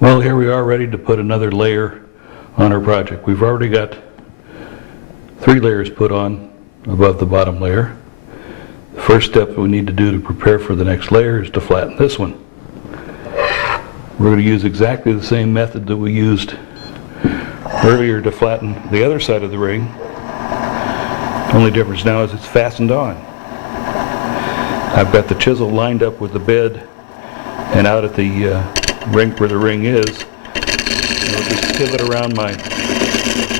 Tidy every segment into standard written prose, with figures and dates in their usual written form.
Well, here we are ready to put another layer on our project. We've already got 3 layers put on above the bottom layer. The first step we need to do to prepare for the next layer is to flatten this one. We're going to use exactly the same method that we used earlier to flatten the other side of the ring. Only difference now is it's fastened on. I've got the chisel lined up with the bed and out at the ring where the ring is. I'll just pivot around my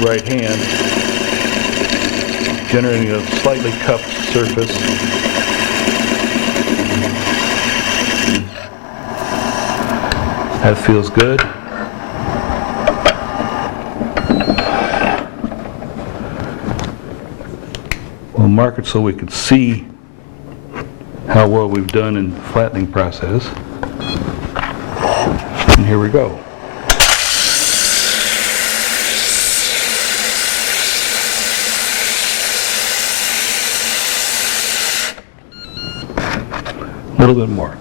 right hand, generating a slightly cupped surface. That feels good. We'll mark it so we can see how well we've done in the flattening process. And here we go. A little bit more.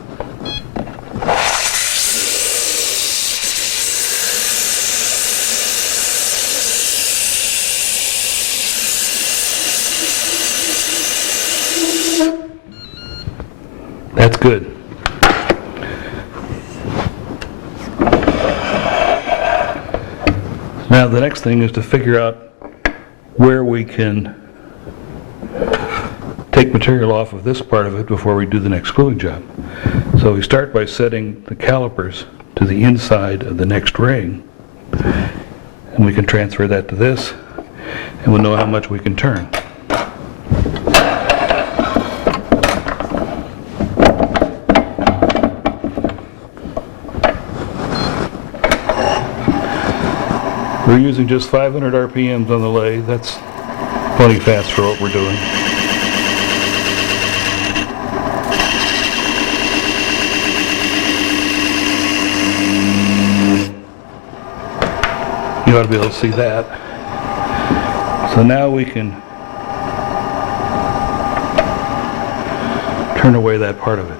That's good. Now the next thing is to figure out where we can take material off of this part of it before we do the next gluing job. So we start by setting the calipers to the inside of the next ring, and we can transfer that to this, and we'll know how much we can turn. We're using just 500 RPMs on the lathe. That's plenty fast for what we're doing. You ought to be able to see that. So now we can turn away that part of it.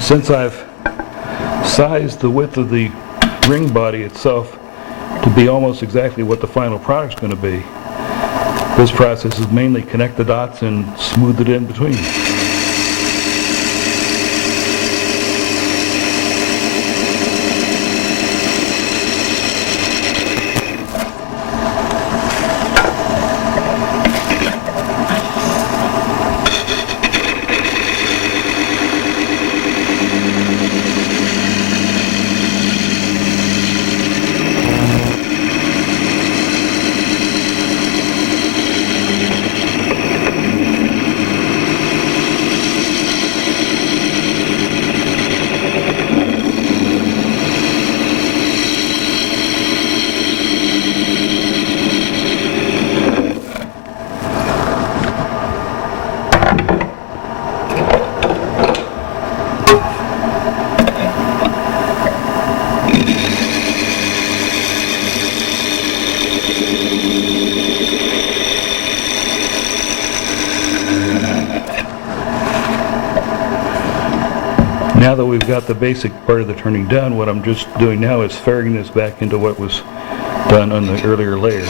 Since I've sized the width of the ring body itself to be almost exactly what the final product's going to be, this process is mainly connect the dots and smooth it in between. Now that we've got the basic part of the turning done, what I'm just doing now is ferrying this back into what was done on the earlier layers.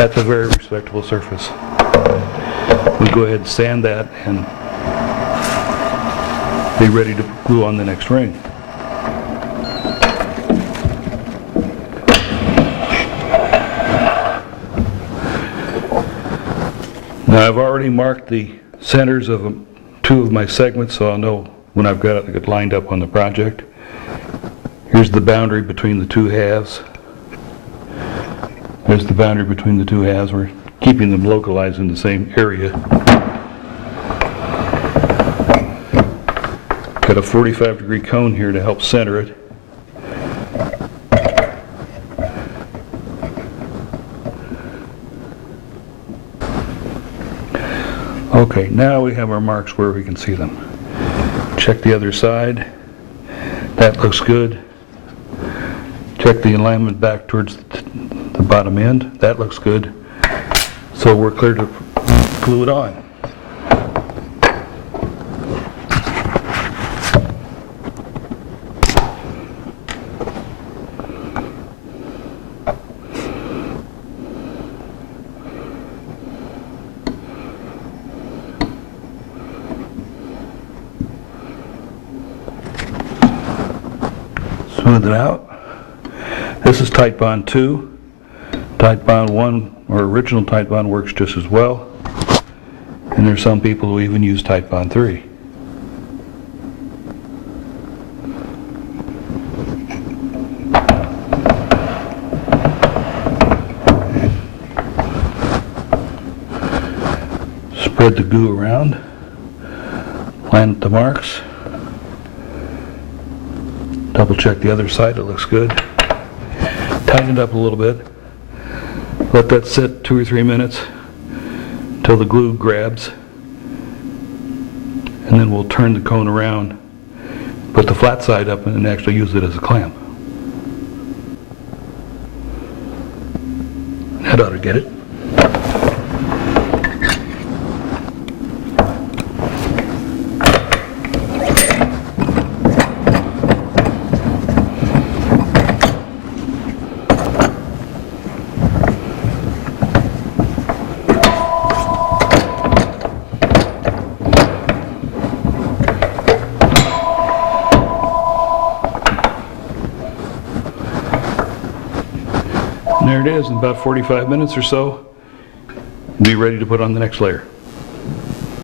That's a very respectable surface. We go ahead and sand that and be ready to glue on the next ring. Now I've already marked the centers of two of my segments, so I'll know when I've got it lined up on the project. Here's the boundary between the two halves. There's the boundary between the two halves. We're keeping them localized in the same area. Got a 45-degree cone here to help center it. Okay, now we have our marks where we can see them. Check the other side. That looks good. Check the alignment back towards the bottom end. That looks good. So we're clear to glue it on. Smooth it out. This is tight bond 2. Tight bond 1 or original tight bond works just as well. And there's some people who even use tight bond 3. Spread the glue around. Line up the marks. Double check the other side, it looks good. Tighten it up a little bit. Let that sit 2 or 3 minutes until the glue grabs. And then we'll turn the cone around, put the flat side up, and actually use it as a clamp. That ought to get it. And there it is, in about 45 minutes or so, be ready to put on the next layer.